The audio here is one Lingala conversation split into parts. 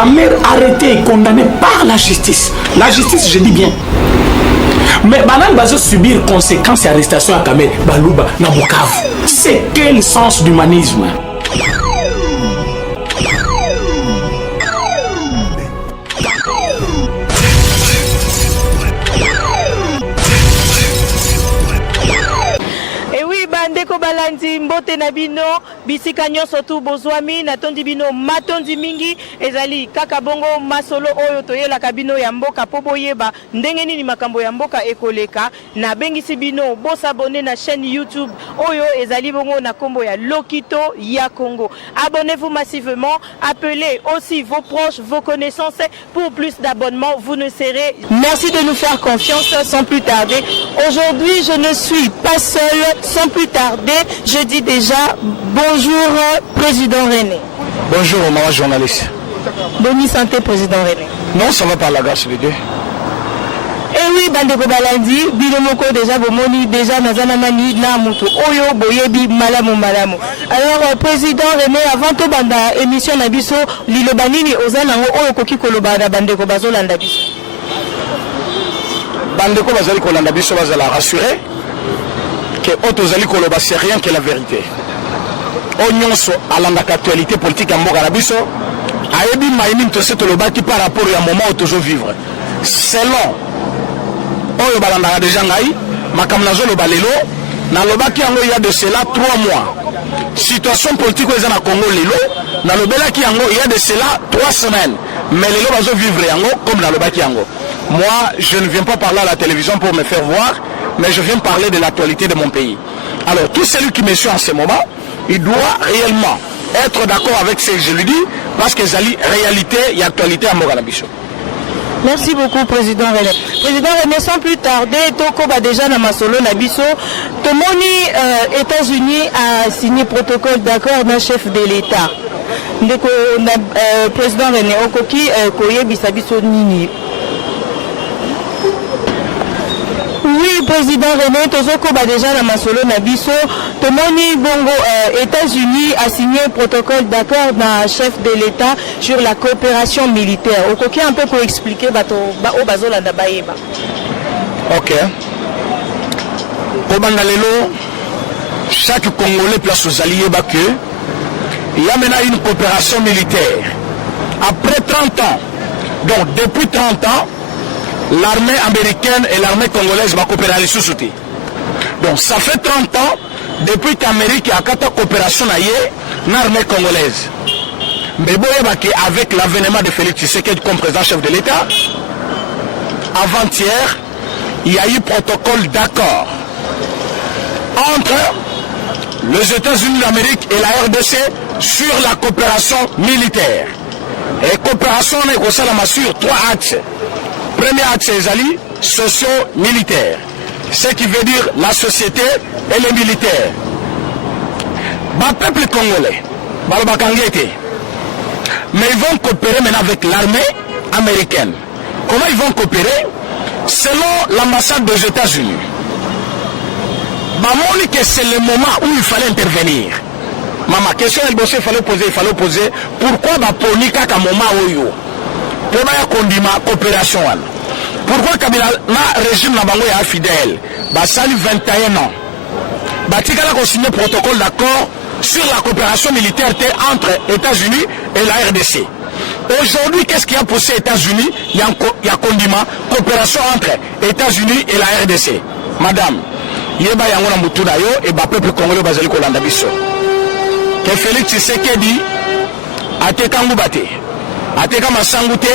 Kamer arrêté et condamné par la justice. La justice, je dis bien. Mais Banan va subir conséquences et arrestations à Kamer, Balouba, Nabukav. C'est quel sens d'humanisme? Balandi mbote na bino bisika nyonso tu bozwami natondi bino matondi mingi ezali kaka bongo masolo oyo toyelaka bino ya mboka po boyeba ndenge nini makambo ya mboka ekoleka na bengisi bino bosabone na chaîne YouTube oyo ezali bongo na kombo ya Lokito ya Congo. Abonnez-vous massivement, appelez aussi vos proches, vos connaissances pour plus d'abonnements, vous ne serez. Merci de nous faire confiance sans plus tarder. Aujourd'hui, je ne suis pas seule, sans plus tarder. Je dis déjà bonjour Président René. Bonjour maman journaliste. Bonne santé Président René. Non, ça va par la grâce de Dieu. Eh oui, Bandeko Balandi, Bilomoko déjà bomoni déjà nazana mani na mutu oyo boyebi malamu malamu. Alors Président René, avant to banda émission na biso lilobanini ozana oyo koki koloba na Bandeko bazolanda biso. Bandeko bazali kolanda biso bazala rassurer que Otozali Koloba c'est rien que la vérité. Onyonso à l'actualité politique en Mokarabiso, Aebi Maïmin Tose Tolobaki par rapport à un moment où toujours vivre. Selon Oyo Balandara de Jangaï, Makamnazo le Balelo, Nalobaki Ango il y a de cela 3 mois. Situation politique aux Congo Lelo, Nalobelaki Ango il y a de cela 3 semaines. Mais Lelo va vivre Ango comme Nalobaki Ango. Moi, je ne viens pas parler à la télévision pour me faire voir, mais je viens parler de l'actualité de mon pays. Alors, tout celui qui me suit en ce moment, il doit réellement être d'accord avec ce que je lui dis, parce que c'est la réalité et actualité à Moranabicho. Merci beaucoup, Président René. Président René, sans plus tarder, Toko va déjà dans ma solo Nabiso. Tomoni, États-Unis a signé protocole d'accord d'un chef de l'État. Donc, Président René, Okoki, Koye Bisabiso Nini. Oui, Président René, Tozoko va déjà dans ma solo Nabiso. Tomoni Bongo, États-Unis a signé un protocole d'accord d'un chef de l'État sur la coopération militaire. Au coquin un peu pour expliquer au Bazola Dabaïba. Ok. Au Bangalelo, chaque Congolais place aux alliés Baké, il y a maintenant une coopération militaire. Après 30 ans, donc depuis 30 ans, l'armée américaine et l'armée congolaise vont coopérer à sous-souter. Donc ça fait 30 ans depuis qu'Amérique a une coopération avec l'armée congolaise. Mais avec l'avènement de Félix Tshisekedi comme président chef de l'État, avant-hier, il y a eu protocole d'accord entre les États-Unis d'Amérique et la RDC sur la coopération militaire. Et coopération on est sur 3 axes. Premier axe, c'est socio-militaire. Ce qui veut dire la société et les militaires. Le peuple congolais, mais ils vont coopérer maintenant avec l'armée américaine. Comment ils vont coopérer? Selon l'ambassade des États-Unis. C'est le moment où il fallait intervenir. Maman, question il fallait poser. Pourquoi Baponika à moment où pour la coopération? Pourquoi Kabila le régime est fidèle? Sali 21 ans. Batikala a signé un protocole d'accord sur la coopération militaire entre États-Unis et la RDC. Aujourd'hui, qu'est-ce qui a poussé les États-Unis? Il y a condiment, coopération entre États-Unis et la RDC. Madame, il y a un et le peuple congolais bazali kolanda biso. Que Félix Tshisekedi a été kangubate. Ateka masangute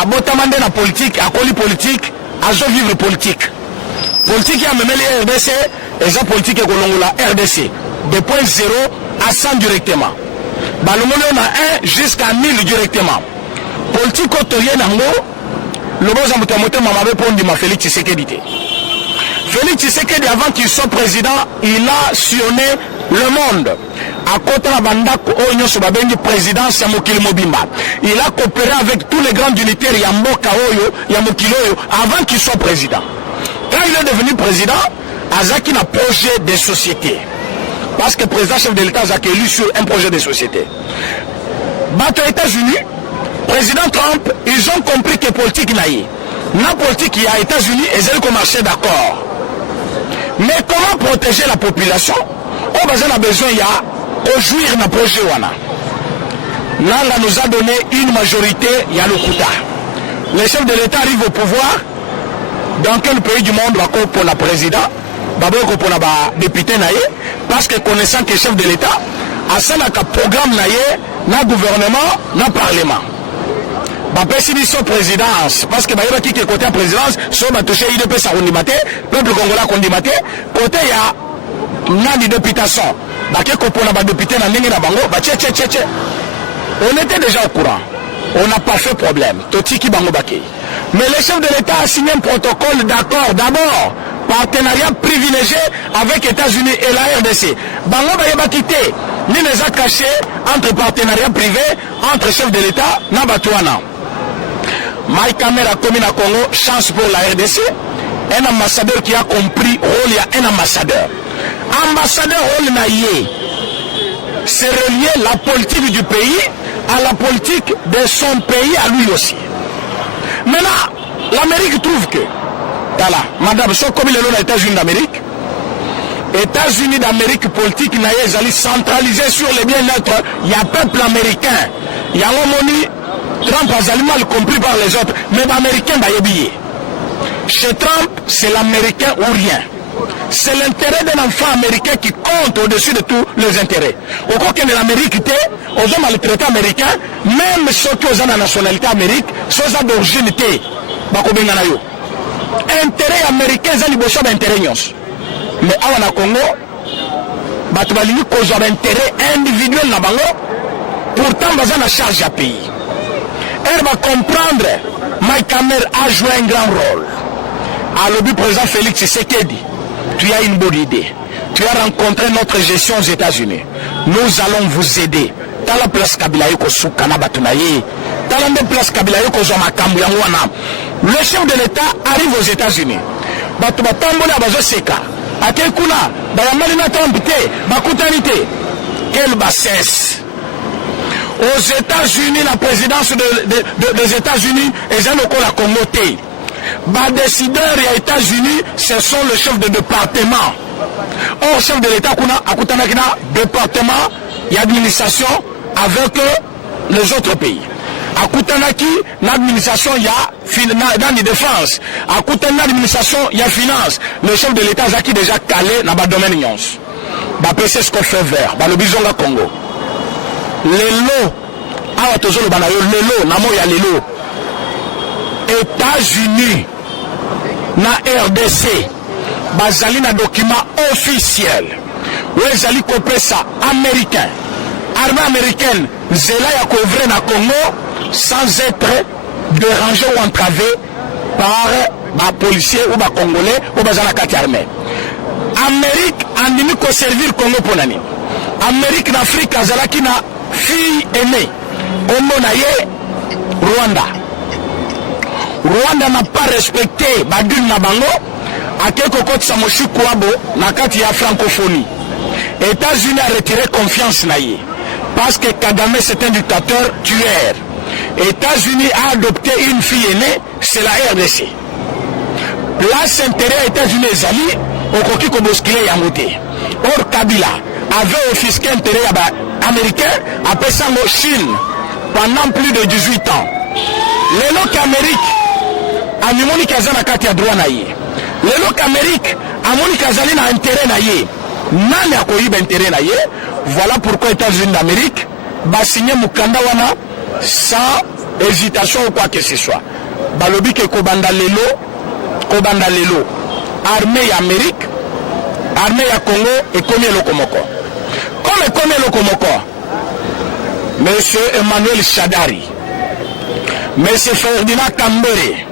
abotamande na politique akoli politique azo vivre politique ya memeli RDC et za politique ekolongola RDC de point 0 à 100 directement balongolo na 1 jusqu'à 1000 directement politique otoye nango loboza mutamote mamabe pondi ma Félix Tshisekedi te. Félix Tshisekedi avant qu'il soit président il a sillonné le monde. À côté de la bande présidence il a coopéré avec tous les grands unitaires avant qu'il soit président. Quand il est devenu président, Azaki a projet de société. Parce que le président chef de l'État a élu sur un projet de société. Battre les États-Unis, président Trump, ils ont compris que politique naïe. La politique qui a aux États-Unis, ils ont marché d'accord. Mais comment protéger la population? On a besoin de jouir dans le projet. Nanga nous a donné une majorité, il y a le Kouta. Les chefs de l'État arrivent au pouvoir. Dans quel pays du monde va pour la président, d'abord pour la député naïe, parce que connaissant que chef de l'État, à ça un programme naïe, na gouvernement, na parlement. Bah président présidence, parce que bah il y a qui est côté à présidence, soit bah toucher IDP ça on dimaté, peuple congolais qu'on dimaté, côté il y a na di députation, bah qui est pour la député na ningi na bango, bah tché. On était déjà au courant, on n'a pas fait problème, toti qui bango baké. Mais le chef de l'État a signé un protocole d'accord, d'abord, partenariat privilégié avec les États-Unis et la RDC. Bango va quitter, ni les a cachés entre partenariat privé, entre chefs de l'État, Nabatouana. Mike Kamer a commis à Congo, chance pour la RDC, un ambassadeur qui a compris, rôle, il y a un ambassadeur. Ambassadeur rôle naïe, c'est relier la politique du pays à la politique de son pays à lui aussi. Maintenant, l'Amérique trouve que, voilà, madame, soit comme il est aux États-Unis d'Amérique, États-Unis d'Amérique politique, ils allaient centraliser sur les bien-être, il y a un peuple américain, il y a un Trump a mal compris par les autres, mais l'Américain va y biller. Chez Trump, c'est l'Américain ou rien. C'est l'intérêt d'un enfant américain qui compte au-dessus de tous les intérêts. Au cas que l'Amérique était, aux hommes maltraités américains, même ceux qui ont la nationalité américaine, ceux qui ont d'origine, intérêt américain, c'est l'intérêt nyons. Mais à Congo, ils ont un intérêt individuel là-bas, pourtant ils ont une charge à payer. Elle va comprendre, Mike Kamer a joué un grand rôle. À l'objet président Félix Tshisekedi, tu as une bonne idée. Tu as rencontré notre gestion aux États-Unis. Nous allons vous aider. Dans la place Kabila Yoko Soukana Batunaye, dans la place Kabila Yoko Zomakambu Yangwana, le chef de l'État arrive aux États-Unis. Batubatambola Bazoseka, Akekuna, Bayamalina Tambite, Bakutanite. Quelle bassesse! Aux États-Unis, la présidence des États-Unis est un local à Congoté. Les décideurs des États-Unis, ce sont les chefs de département. Or, chef de l'État, département et administration avec les autres pays. À Koutanaki, l'administration, il y a dans la défense. À Koutanaki, l'administration, il y a finance. Le chef de l'État, qui déjà calé dans le domaine de l'Union. C'est ce qu'on fait vert. Le Bizonga Congo. Les lots, États-Unis, na RDC, bazali na document officiel. Où ils allaient copier ça, américain, armée américaine, zela ya couvrir na Congo sans être dérangé ou entravé par les policiers ou les Congolais ou les armées. Amérique a dû servir Congo pour l'année. Amérique d'Afrique a zalaki na fille aînée. Congo naye Rwanda. Rwanda n'a pas respecté Badun Nabango. À quelque côté Samoshi Kouabo, na kati ya francophonie. États-Unis a retiré confiance naye. Parce que Kagame c'est un dictateur tueur. États-Unis a adopté une fille aînée, c'est la RDC. Place intérêt États-Unis et Zali, au Koki Koboskile Yamote. Or Kabila avait offisqué intérêt américain après ça en Chine pendant plus de 18 ans. Les locs Amérique, à Monique Azana Katia droit naïe. Les locs Amérique, à Monique Azalina intérêt naïe. Nani a koyi intérêt naïe. Voilà pourquoi États-Unis d'Amérique va signer Mukandawana sans hésitation ou quoi que ce soit. Balobi ke Kobanda Lelo, armée Amérique, armée ya Congo et Komé Lokomoko. Comme Komé Lokomoko, Monsieur Emmanuel Chadari, Monsieur Ferdinand Kambere,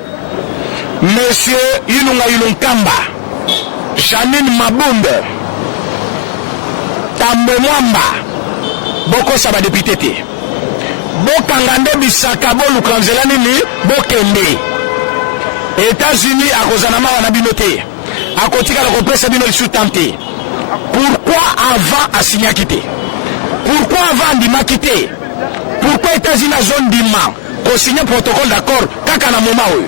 Monsieur Yulunga Yulunkamba, Janine Mabunde, Tambe Mwamba, Boko Saba député. Bokangande Bisaka Bolukanzelani ni Bokende. États-Unis à Rosanama Wanabinote. À côté de la represse Bino sous-tenté. Pourquoi avant à signer quitté? Pourquoi avant Dima quitté? Pourquoi États-Unis à zone Dima? co-signer protocole d'accord kaka na moment oyo.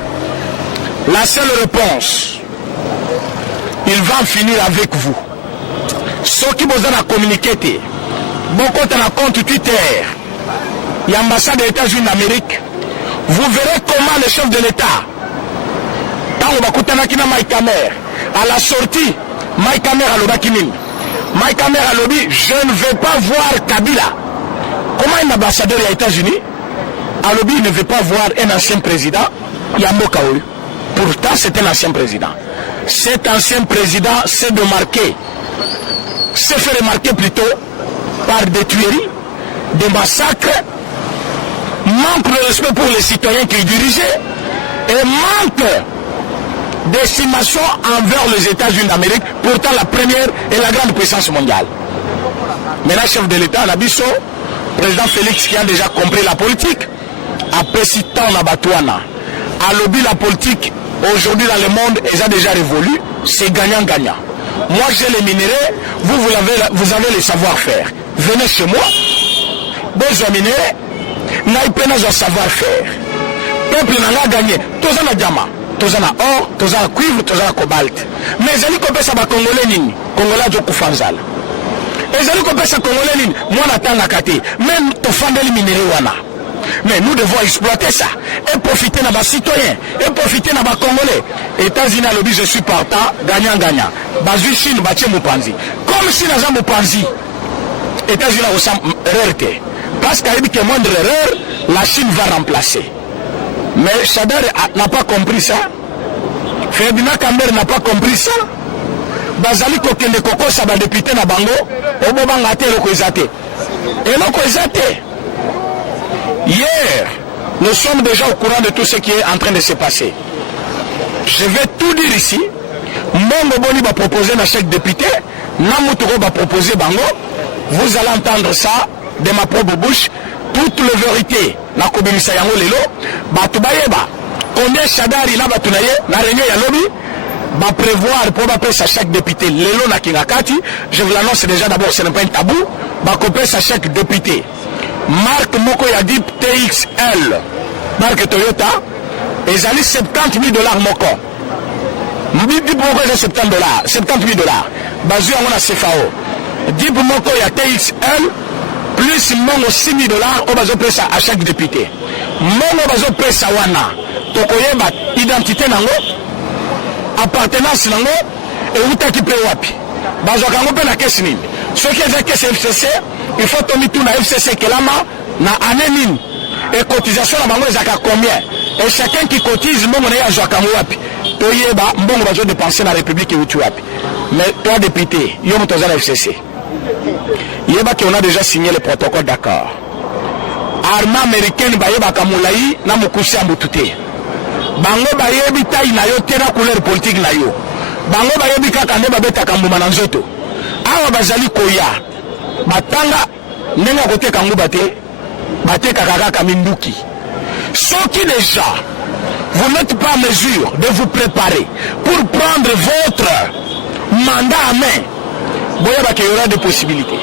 La seule réponse, il va en finir avec vous. Ceux qui vous ont communiqué, beaucoup de compte Twitter, et l'ambassade des États-Unis d'Amérique, vous verrez comment le chef de l'État, à la sortie, Mike Hammer a l'obakinin. Mike Hammer a lobby, je ne veux pas voir Kabila. Comment un ambassadeur des États-Unis, à lobby, il ne veut pas voir un ancien président, Yambo Kaoru. Pourtant, c'est un ancien président. Cet ancien président s'est démarqué, s'est fait remarquer plutôt par des tueries, des massacres, manque de respect pour les citoyens qu'il dirigeait et manque d'estimation envers les États-Unis d'Amérique, pourtant la première et la grande puissance mondiale. Maintenant, chef de l'État, Nabiso, président Félix qui a déjà compris la politique, après 6 ans à Batouana, a lobby la politique. Aujourd'hui dans le monde, ils ont déjà révolu, c'est gagnant-gagnant. Moi j'ai les minéraux, vous avez le savoir-faire. Venez chez moi, besoin de minéraux, n'a pas de savoir-faire. Peuple n'a pas gagné. Tous en a diamant, tous en a or, tous en a cuivre, tous en a cobalt. Mais ils ont dit ça va Congolais nini, Congolais de Koufanzal. Ils ont dit ça Congolais nini, moi n'attends qu'à te. Même tu fais des minéraux wana. Mais nous devons exploiter ça et profiter de nos citoyens et profiter de nos Congolais. États-Unis a lobby, je suis partant, gagnant-gagnant. Bazui Chine, Baché Moupanzi. Comme si nous avons Moupanzi, États-Unis a aussi erreur. Parce qu'il y a une moindre erreur, la Chine va remplacer. Mais Chadar n'a pas compris ça. Ferdinand Kamber n'a pas compris ça. Bazali Kokende Koko, ça va député na Bango, Obobangate, Lokoizate. Et Lokoizate. Hier, nous sommes déjà au courant de tout ce qui est en train de se passer. Je vais tout dire ici. Mongo Boni va proposer à chaque député, Namoutoro va proposer Bango. Vous allez entendre ça de ma propre bouche. Toute la vérité, na Kobimisa Yango Lelo, Batubayeba, combien Chadari na Batunaye, na Réunion Yalobi, va prévoir pour passer à chaque député. Lelo na Kingakati, je vous l'annonce déjà d'abord, ce n'est pas un tabou, va couper à chaque député. Marque Moko Yadip TXL, marque Toyota, ils allaient $70,000 Moko. Dip Moko est $70,000. Basé en CFAO. Dip Moko Yadip TXL, plus Mongo $6,000 au bazo pressa à chaque député. Mongo bazo pressa wana. Tokoyeba identité nango, appartenance nango, et outaki pe wapi. Bazo kango pe na kesi nini. Ce qui est que c'est FCC, il faut tomber tout na FCC kelama na année et cotisation na bango ezaka combien et chacun qui cotise mbongo na ya jwa kango wapi toyeba mbongo bazo dépenser na République et wapi. Mais toi député yo motoza na FCC yeba qu'on a déjà signé le protocole d'accord. Armée américaine bayeba kamulayi na mukusi ambutute bango bayebi taille na yo tena couleur politique na yo bango bayebi kaka nde babeta kambuma na nzoto awa bazali koya batanga ndenge koteka nguba te bateka kaka minduki. Soki déjà vous n'êtes pas en mesure de vous préparer pour prendre votre mandat à main, il y aura des possibilités.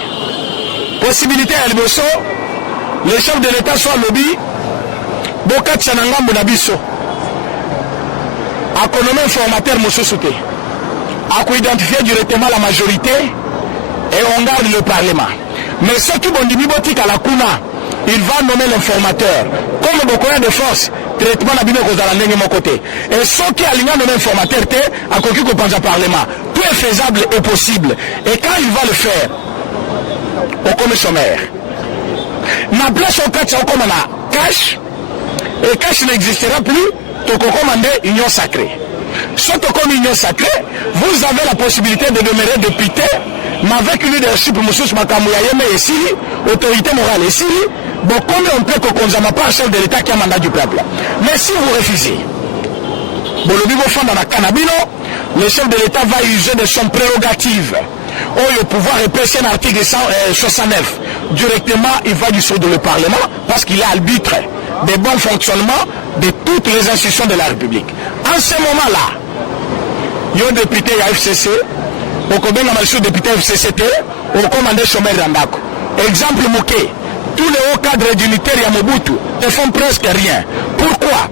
Possibilité à l'Ebosso, le chef de l'État soit lobby, Bokat Sanangambo Nabiso, à nommer un formateur Moussouté, à identifier directement la majorité et on garde le Parlement. Mais ceux qui vont dire à la Kuna, il va nommer l'informateur. Comme beaucoup de force, traitement n'a pas de mon côté. Et ceux qui alignent nommer l'informateur, à quoi qu'on pense au Parlement. Tout est faisable et possible. Et quand il va le faire, au commissionnaire, na place au catch comme on cash, et cash n'existera plus, tu peux commander union sacrée. Surtout comme union sacrée, vous avez la possibilité de demeurer député, mais avec une leadership, M. Makamouyayeme ici, autorité morale ici, bon, combien on peut qu'on n'a pas un chef de l'État qui a un mandat du peuple. Mais si vous refusez, bon, le niveau fond dans la cannabino, le chef de l'État va user de son prérogative. Oh, le pouvoir est passé à l'article 169. Directement, il va dissoudre le Parlement parce qu'il est arbitre des bons fonctionnements de toutes les institutions de la République. En ce moment-là, il y a un député à FCC, au combien de député FCCT, au commandé Chomel Randako. Exemple Mouké, tous les hauts cadres dignitaires à Mobutu ne font presque rien. Pourquoi?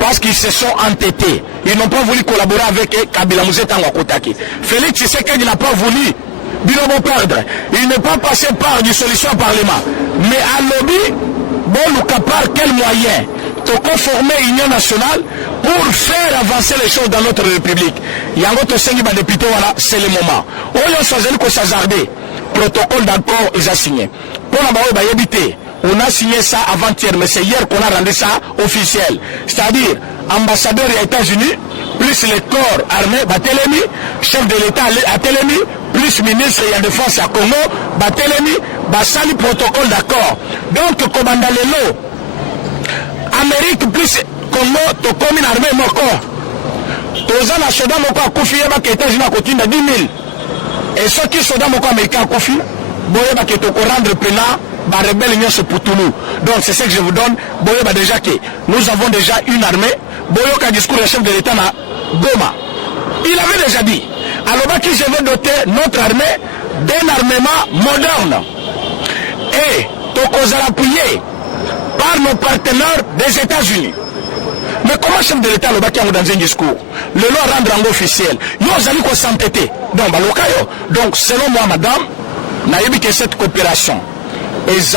Parce qu'ils se sont entêtés. Ils n'ont pas voulu collaborer avec Kabila Mouzeta Ngakotaki. Félix Tshisekedi n'a pas voulu Bilobo perdre. Il n'est pas passé par dissolution au Parlement. Mais à lobby, bon, nous par quel moyen de conformer l'Union nationale pour faire avancer les choses dans notre République. Il y a un autre député, voilà, c'est le moment. Protocole d'accord, ils ont signé. Pour on a signé ça avant-hier, mais c'est hier qu'on a rendu ça officiel. C'est-à-dire, ambassadeur des États-Unis, plus les corps armés, Batelemi, chef de l'État à Telemi, plus ministre de la Défense à Congo, Batelemi, Basali protocole d'accord. Donc, commandant Lelo, Amérique plus Congo, to commune armée moko. Toza na soda moko a Kofi yeba que États-Unis a continué à 10 000. Et ceux qui soda moko américain a Kofi, boyeba que to rendre pena, ba rebelle union se pour tout nous. Donc c'est ce que je vous donne. Boyeba déjà que nous avons déjà une armée. Boyoka discours du chef de l'État na Goma. Il avait déjà dit. Alors qui je vais doter notre armée d'un armement moderne. Et Tokoza appuyé par nos partenaires des États-Unis. Mais comment chef de l'État le baki dans un discours le leur rendre en officiel nous allons quoi s'entêter donc selon moi madame naïbi que cette coopération est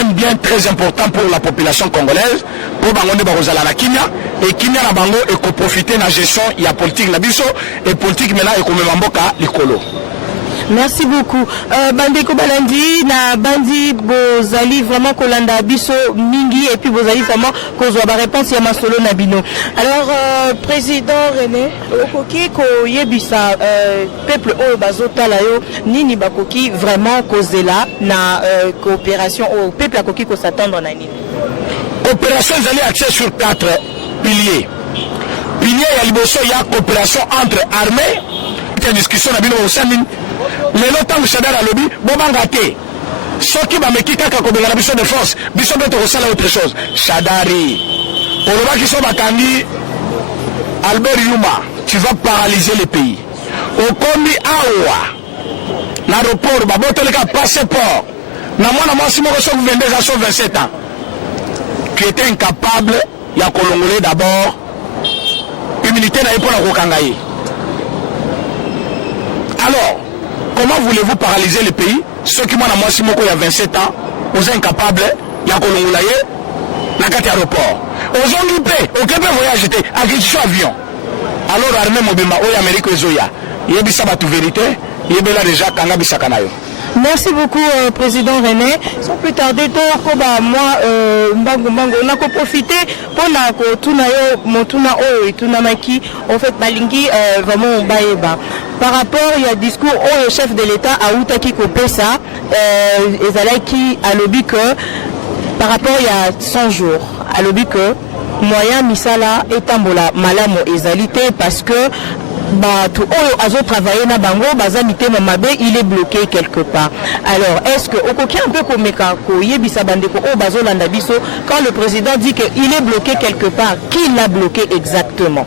un bien très important pour la population congolaise pour bangonde barozala na Kenya et Kenya na bango et ko profiter na gestion il y a politique na biso et politique maintenant et comme mboka likolo. Merci beaucoup. Bandeko Balandi, na bandi bozali vraiment kolanda biso mingi et puis bozali vraiment kozwa ba réponse ya masolo na bino. Alors président René, okoki ko yebisa peuple oyo bazotala yo nini bakoki vraiment kozela na coopération au peuple akoki ko s'attendre na nini? Opération zali axée sur 4 piliers. Pilier ya liboso ya coopération entre armées, une discussion na bino au sein les lotang Chadar à lobby, bobanga te. Ce qui va me quitter quand on a la mission de force, mission de autre chose. Chadari. Pour le qui sont bakandi, Albert Yuma, tu vas paralyser le pays. Au combi Awa, l'aéroport, babote le cas passeport. Na moi, si moi, je suis 22 ans, 27 ans. Qui était incapable, il y a Kolongolais d'abord, immunité n'a pas la Rokangaï. Alors, comment voulez-vous paralyser le pays? Ceux qui m'ont à moi, si moi, il y a 27 ans, vous êtes incapables, il y a Kolongolaye, la carte aéroport. Aux gens grippés, aucun peut voyager, à qui avion. Alors, armée mobile, au Amérique, Zoya, il y a des vérité, il y a déjà Kanga Sakanayo. Merci beaucoup, président René. Sans plus tarder, moi, on a profité pour la Tunayo, Montuna O et Tunamaki, en fait, Malingi, vraiment, Baeba. Par rapport, il y a un discours au chef de l'État à Outaki Kopesa, Ezalaki à lobby que, par rapport, il y a 100 jours, à lobby que, moyen Misala et Tambola, Malamo Ezalité, parce que, tout a travaillé na bango bazamité mamabe il est bloqué quelque part. Alors est-ce que au coquin un peu comme ko yebisa bandeko o bazolanda biso quand le président dit que il est bloqué quelque part, qui l'a bloqué exactement?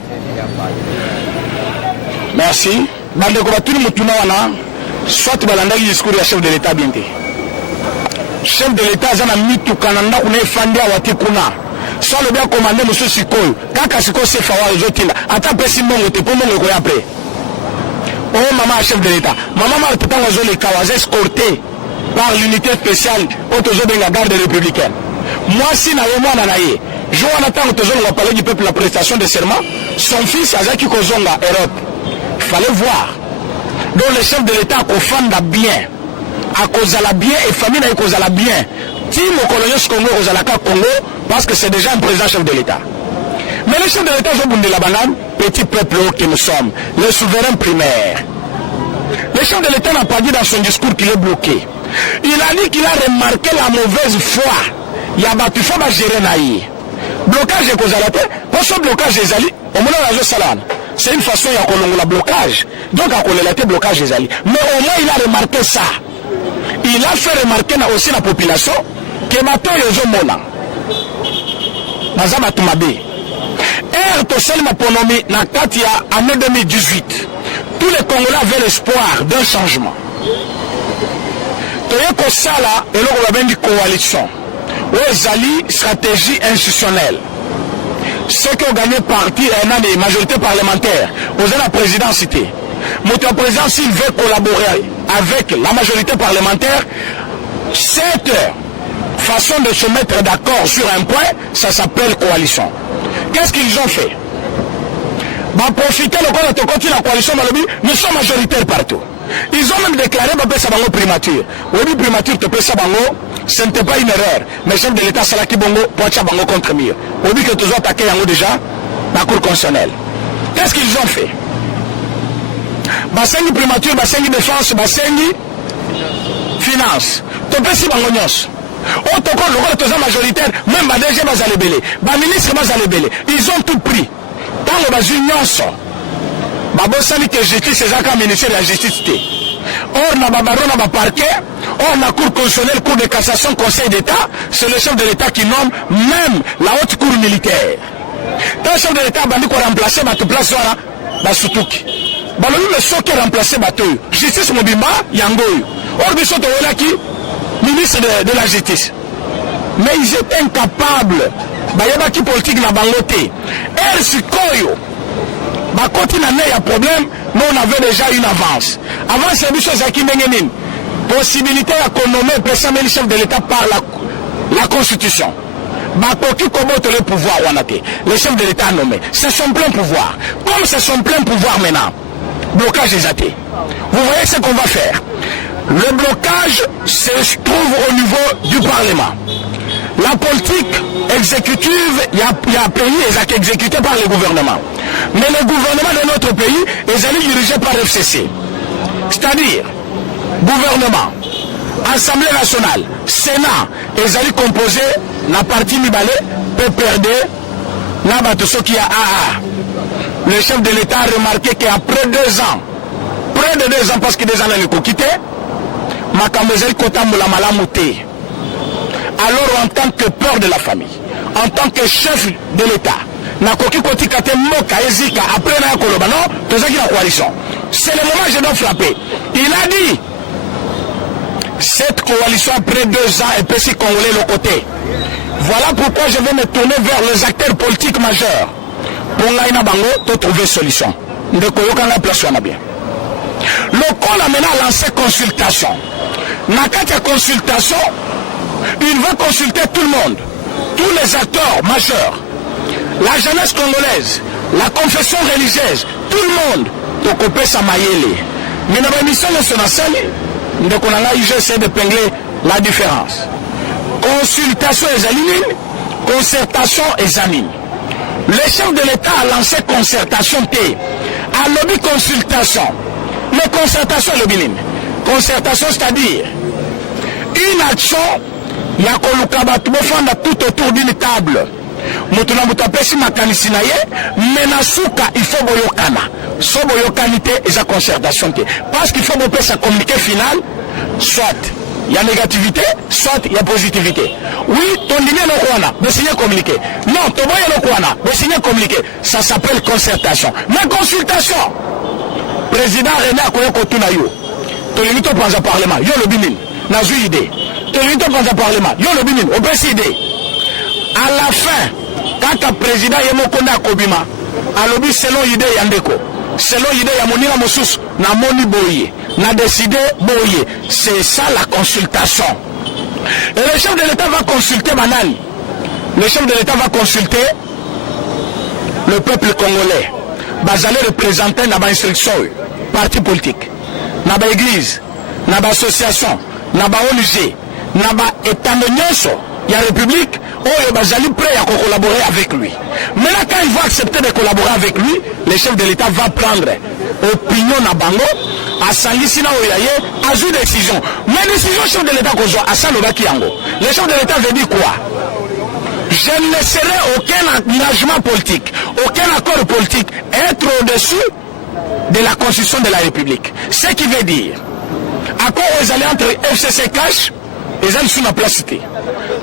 Merci. Bandeko batuni mutuna wana soit balanda discours du chef de l'État bienté. Chef de l'État zana mitu kananda kuna efandi awati kuna. Soit le bien commandé monsieur Sikoyo kaka Sikoyo se fawa ezotinda ata pesi mbongo te po mbongo ekoya après. Oh maman chef de l'État maman m'a peut-être les kawaze escorté par l'unité spéciale autozo de la garde républicaine. Moi si na yo mwana na ye jo wana tango tozo la parler du peuple la prestation de serment son fils Azaki Kozonga Europe. Il fallait voir donc le chef de l'État kofanda bien à cause la bien et famille na cause la bien. Timo colonel Congo Ozalaka Congo parce que c'est déjà un président chef de l'État. Mais le chef de l'État Zobunde la banane, petit peuple que nous sommes, le souverain primaire. Le chef de l'État n'a pas dit dans son discours qu'il est bloqué. Il a dit qu'il a remarqué la mauvaise foi. Il y a battu faut gérer naïe. Blocage est causalité. Pour ce blocage des alliés, au moment de la Salan, c'est une façon il y a qu'on la blocage. Donc à qu'on blocage des alliés. Mais au moins il a remarqué ça. Il a fait remarquer aussi la population que bateau yozo mona. Nazama tumabe. To sel ma ponomi na Katia en 2018. Tous les Congolais avaient l'espoir d'un changement. toye kosala eloko babengi coalition oyo ezali stratégie institutionnelle. Ceux qui ont gagné parti des majorités parlementaires aux la présidence cité. Notre président, s'il veut collaborer avec la majorité parlementaire, cette façon de se mettre d'accord sur un point, ça s'appelle coalition. Qu'est-ce qu'ils ont fait? Profiter de la coalition, nous sommes majoritaires partout. Ils ont même déclaré que ça va primature. Oui, primature, ce n'était pas une erreur. Mais chef de l'État, Salaki Bongo, Poacha Bango contre Mire. Oui, que tous ont attaqué déjà la Cour constitutionnelle. Qu'est-ce qu'ils ont fait? Bassengi primature, Bassengi défense, Bassengi finance. Topesi Bango Nyos. On te compte le rôle majoritaire, même DG Bazalebele, ministre Bazalebele. Ils ont tout pris. Dans le Bazunions, Babosali que justice, c'est un ministère de la justice. Or, na babaron na parquet, or na cour constitutionnelle, cour de cassation, conseil d'État, c'est le chef de l'État qui nomme même la haute cour militaire. Quand le chef de l'État a dit qu'on remplaçait ma place, la Soutouki. Baloui le so qui a remplacé Bateau. Justice Mobimba, Yangoy. Or, Bissot Olaki, ministre de la justice. Mais ils étaient incapables. Bayabaki politique na bangoté. Er Sikoyo. Quand il y a un problème, nous on avait déjà une avance. Avant, c'est une chose qui est possibilité de nommer le chef de l'État par la Constitution. Le pouvoir, le chef de l'État a nommé. C'est son plein pouvoir. Comme c'est son plein pouvoir maintenant, blocage des athées. Vous voyez ce qu'on va faire. Le blocage se trouve au niveau du Parlement. La politique exécutive, il y a un pays exécuté par le gouvernement. Mais le gouvernement de notre pays est dirigé par FCC. C'est-à-dire, gouvernement, Assemblée nationale, Sénat, ils composé la partie Mibalé, PPRD, Nabato, qui a AA. Le chef de l'État a remarqué qu'après 2 ans, près de 2 ans, parce que 2 ans, il a quitté, Makambezel Kotamboula Malamouté. Alors, en tant que père de la famille, en tant que chef de l'État, Nakoki Kotikate Moka Ezika, après la Kolobano, tout ça qui est la coalition. C'est le moment que je dois frapper. Il a dit, cette coalition, après 2 ans, est peut s'y congolais le côté. Voilà pourquoi je vais me tourner vers les acteurs politiques majeurs. Pour l'Aïna Bango, pour trouver solution. De Koyokan la place, on a bien. Le col a maintenant lancé consultation. Nakata consultation, il va consulter tout le monde, tous les acteurs majeurs, la jeunesse congolaise, la confession religieuse, tout le monde, pour couper sa maïele. Mais dans la mission nationale, donc on a essayé de pingler la différence. Consultation et alimine, concertation et alimine. Le chef de l'État a lancé concertation T. À lobby consultation. Mais concertation lobby. Concertation, c'est-à-dire une action, il y a tout autour d'une table. Mutuna mutapesi makanisi na ye, menasuka il faut boyokana. So boyokanité et sa concertation. Parce qu'il faut boper sa communiqué final, soit il y a négativité, soit il y a positivité. Oui, ton ligne no kwana, de signer communiqué. Non, ton boye no kwana, de signer communiqué. Ça s'appelle concertation. Mais consultation. Président René Akoyoko Tunayo. Ton ligne to prend un parlement, yo le binin. N'a eu idée. Ton ligne to prend un parlement, yo le binin, on peut idée. À la fin, quand le président Yemokonda Kobima, à l'objet selon l'idée Yandeko, selon l'idée Yamonina Moussous, n'a moni boye, n'a décidé boye. C'est ça la consultation. Et le chef de l'État va consulter Manani. Le chef de l'État va consulter le peuple congolais. Bazalé représenter dans l'instruction, parti politique, dans l'église, dans l'association, dans l'ONG, dans l'État de Nyonso, il y a la République. Oh, Bazali prêt à collaborer avec lui. Maintenant, quand il va accepter de collaborer avec lui, le chef de l'État va prendre opinion à Bango, à Sangisina Oyaye, à jouer décision. Mais décision, chef de l'État, à Sanovaki Yango. Le chef de l'État veut dire quoi? Je ne laisserai aucun engagement politique, aucun accord politique être au-dessus de la Constitution de la République. Ce qui veut dire, accord aux alliés entre FCC Cash et les sous la place cité.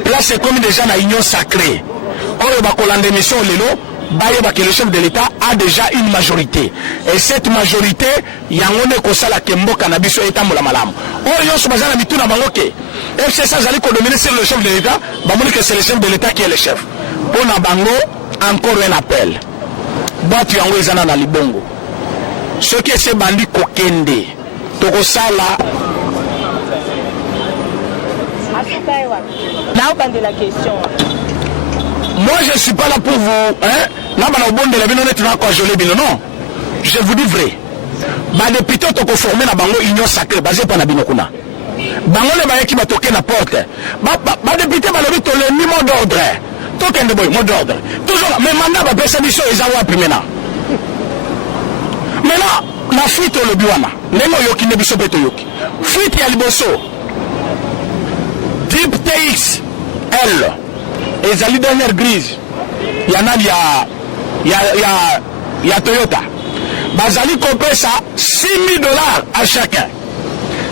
Place c'est comme déjà la union sacrée. Or, il va coller des missions, que le chef de l'État a déjà une majorité. Et cette majorité, yangone kosala kembo cannabis eta mola malam. Oh yon sobazana mituna bangoke. FCC zali ko dominer sur le chef de l'État, bamoni que c'est le chef de l'État qui est le chef. Pour na bango encore un appel. Batu yango ezana na libongo. Ce qui est ce bandit kokende. Toko sala. La question. Moi je ne suis pas là pour vous. Hein? Là, non. Je vous dis vrai. Les députés ont formé la bango union sacrée basée par la binokuna. Bango les bailleurs qui m'a toqué la porte. Les députés m'ont dit le mot d'ordre. Token de boy, mot d'ordre. Toujours là. Mais mandat va passer mission et zawa puis maintenant. Maintenant, la fuite au lobiwana. Nengo yoki ne biso beto yoki. Fuite ya liboso. Type TX L. Et la dernière grise, il y en a, il y a Toyota. Bazali compre ça $6 000 à chacun.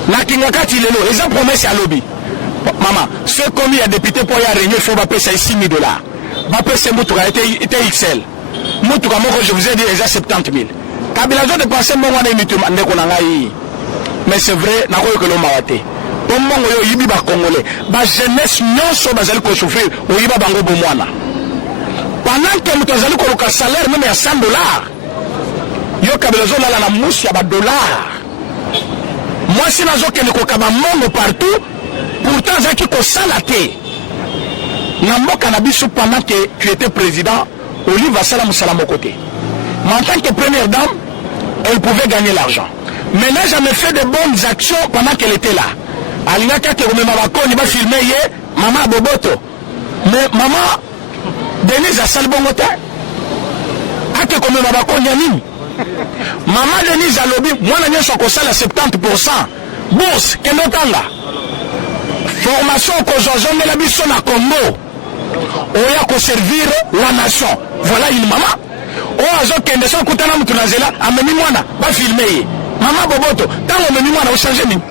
Nakingakati lelo, ils ont promis à lobby. Maman, ce commis a député pour y réunir, il faut payer ça $6 000. Baper c'est Moutoura, était XL. Moutoura, moi je vous ai dit, ils ont 70 000. Kabila de penser, moi on est mutuellement, mais c'est vrai, n'a pas que l'homme a raté. Bongo yo yibi ba congolais ba jeunesse nyonso bazali ko souffrir o yiba bango bomwana pendant que mutazali ko ka salaire même ya $100 yo kabelozo la na musi ya ba dollar moi si nazo ke ko kaba mongo partout pourtant zaki ko salate na mboka na biso pendant que tu étais président Olive Salam Salam au côté mais en tant que première dame elle pouvait gagner l'argent mais n'a jamais fait de bonnes actions pendant qu'elle était là. Alingaka ke komema bakoni ba filmer ye mama boboto mais mama Denise asali bongo te ake komema bakoni ya nini mama Denise alobi mwana nyonso akosala 70% bourse kenotanga formation kozozongela biso na Congo oya koservir la nation voilà une maman o azokende so kutana mutu na nzela amemi mwana ba filmer ye mama boboto tango amemi mwana ochange nini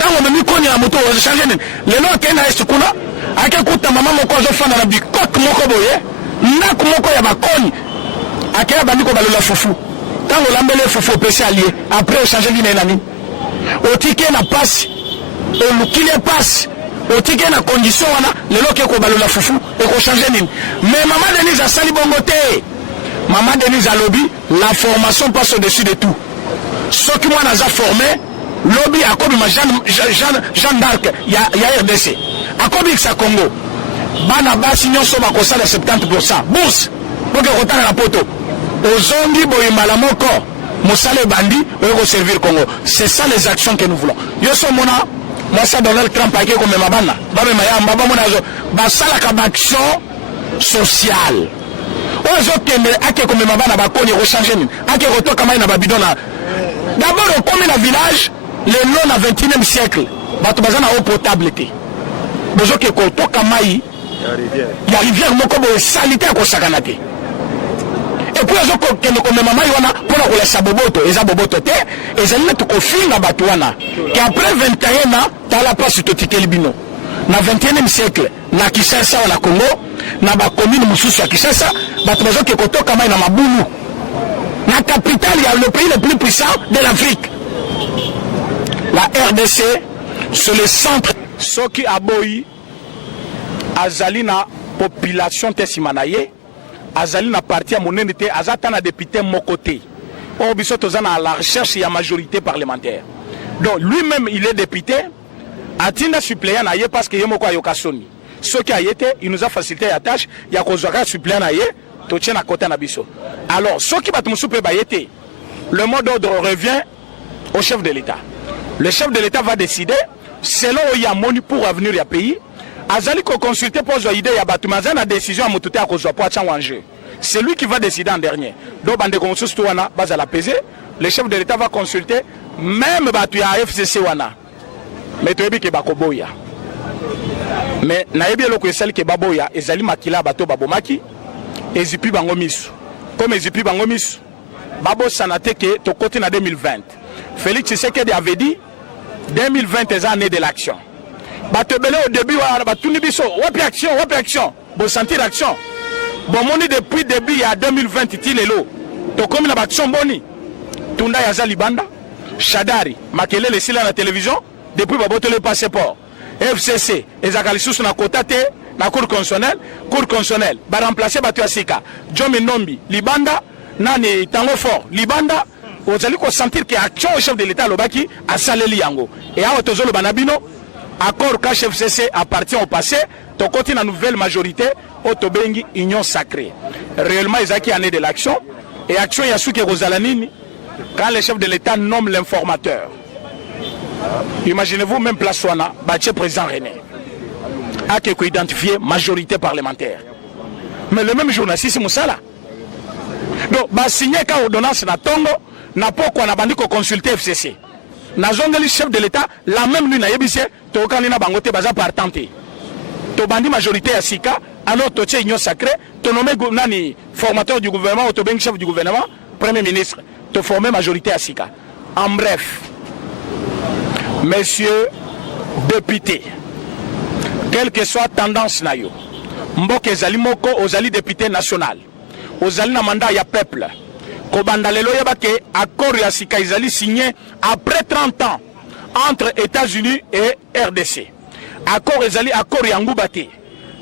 tango memi koni ya moto o changer nini lelo akena est kuna akekuta mama moko azofana na bikok moko boye ndako moko ya bakoni akela bandiko balola fufu tango lambele fufu pesi allié après o changer nini na nini otike na passe o lukile passe otike na condition wana lelo ke ko balola fufu e ko changer nini mais maman Denise asali bongo te maman Denise alobi la formation passe au-dessus de tout ceux qui moi naza formé lobby à Kobi Jeanne d'Arc, il y a RDC. À Kobi Xa Congo, Bana Bassignon Soba Kosala 70%. Bourse, pour que Rotan la poto. Aux zombies, Boyimala Moko, Moussale Bandi, on va servir Congo. C'est ça les actions que nous voulons. Yo somona, moi ça Donald Trump a comme ma bana. Baba Maya, Baba Monazo, Basala Kabaction sociale. Ozo Kembe, Ake comme ma bana, Bakoni, Rochanger, Ake Roto Kamay na Babidona. D'abord, au premier village, le long du 21e siècle, bato bazana eau potable te. Bezo ke ko toka mai ya rivière moko bo salité ko sakana te. Et puis azo ko kende ko mema mai wana pona ko la saboboto, eza boboto te, ezali to ko finga bato wana. Et après 21 ans, ta la place to tikeli bino. Na 21e siècle, na Kinshasa na Congo, na ba commune mususu ya Kinshasa, bato bazo ke ko toka mai na Mabulu. La capitale, il y a le pays le plus puissant de l'Afrique. La RDC, c'est le centre. Ce qui a boyi, Azalina population tessimanaye, Azalina parti à mon unité, Azatana député mon côté. Or, Bissotozana à la recherche et à majorité parlementaire. Donc, lui-même, il est député. Atina suppléant naye parce que Yemoko Ayokasoni. Ce qui a été, il nous a facilité la tâche, il y a Kozaka suppléant naye. À côté Nabiso. Alors, ce qui va te montrer, le mot d'ordre revient au chef de l'État. Le chef de l'État va décider, selon où il y a moni pour avenir du pays, Azali ko consulter pour l'idée, il y a Batumazan la décision à Moutouté à cause de en jeu. C'est lui qui va décider en dernier. Donc, bande consus touana, base à la pesée, le chef de l'État va consulter, même Batuya FCC wana. Mais tu es bien que Bakoboya. Mais naebi eloko celle qui baboya, ezali makila bato babomaki. Ezipi bango misu. Comme Ezipi bango misu, Babo Sanate que to côté na 2020. Félix Tshisekedi avait dit 2020 est l'année de l'action. Batebele au début, batuni biso, wapi action, bon sentir action. Bon, moni depuis début il y a 2020 tilelo. To comme na baction boni. Tunda yaza libanda. Shadari, Makele les sila na télévision depuis baboto le passeport. FCC, ezakalisus na kotate na cour constitutionnelle. Ba remplacer batu asika. Jomi Nombi, libanda nani tango fort, libanda. Vous allez sentir que l'action au chef de l'État lobaki a saleli yango. Et à Otozolo Banabino, accord cash FCC appartient au passé. Ton côté la nouvelle majorité, Otobengi Union sacrée. Réellement, ils ont année de l'action. Et action Yasuke Rosalanini, quand le chef de l'État nomme l'informateur. Imaginez-vous même Plaswana, Baché président René, a qui identifié majorité parlementaire. Mais le même journaliste, c'est Moussala. Donc, bah signé quand ordonnance na Tongo, n'a pas qu'on a bandit qu'on consulter FCC. Na zone le chef de l'État, la même nuit na yebise, to kanina bangote baza partante. To bandi majorité à Sika, alors to tche union sacrée, to nommé nani formateur du gouvernement, ou to ben chef du gouvernement, premier ministre, to formé majorité à Sika. En bref, messieurs députés, quelle que soit tendance na yo, mboke ezali moko ozali député national, ozali na mandat ya peuple. Kobanda lelo yabake accord ya Sika izali signé après 30 ans entre États-Unis et RDC. Accord ezali accord ya Ngubate,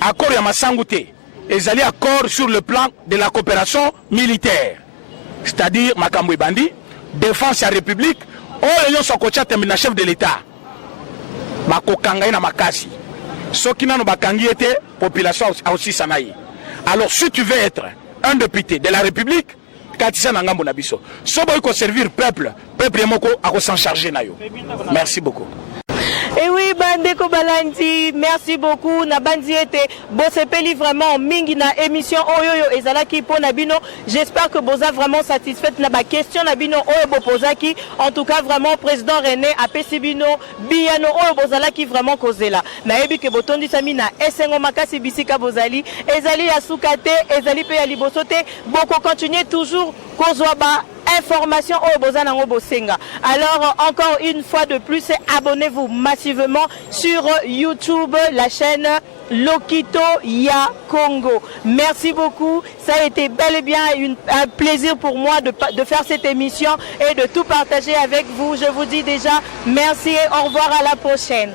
accord ya Masangute, ezali accord sur le plan de la coopération militaire. C'est-à-dire makambo bandi, défense ya République, o yon sokocha temina chef de l'État. Makokanga na makasi. Soki nano bakangi ete population aussi sanayi. Alors si tu veux être un député de la République, servir peuple s'en charger. Merci beaucoup. Et oui, Bandeko Balandi, merci beaucoup. Na bandiete, Bossepeli vraiment mingi na émission Oyoyo ezalaki po nabino. J'espère que Boza vraiment satisfait na ba question nabino Oyo Bopozaki. En tout cas vraiment président René Apesibino Biano Oyo Bozalaki vraiment kozela. Na ebi ke botondi sami na esengo makasi bisika Bozali, ezali asukate, ezali pe ya libosote. Boko continuer toujours kozwa ba information au Bozanango Bosenga. Alors encore une fois de plus, abonnez-vous massivement sur YouTube, la chaîne Lokito Ya Congo. Merci beaucoup, ça a été bel et bien un plaisir pour moi de faire cette émission et de tout partager avec vous. Je vous dis déjà merci et au revoir à la prochaine.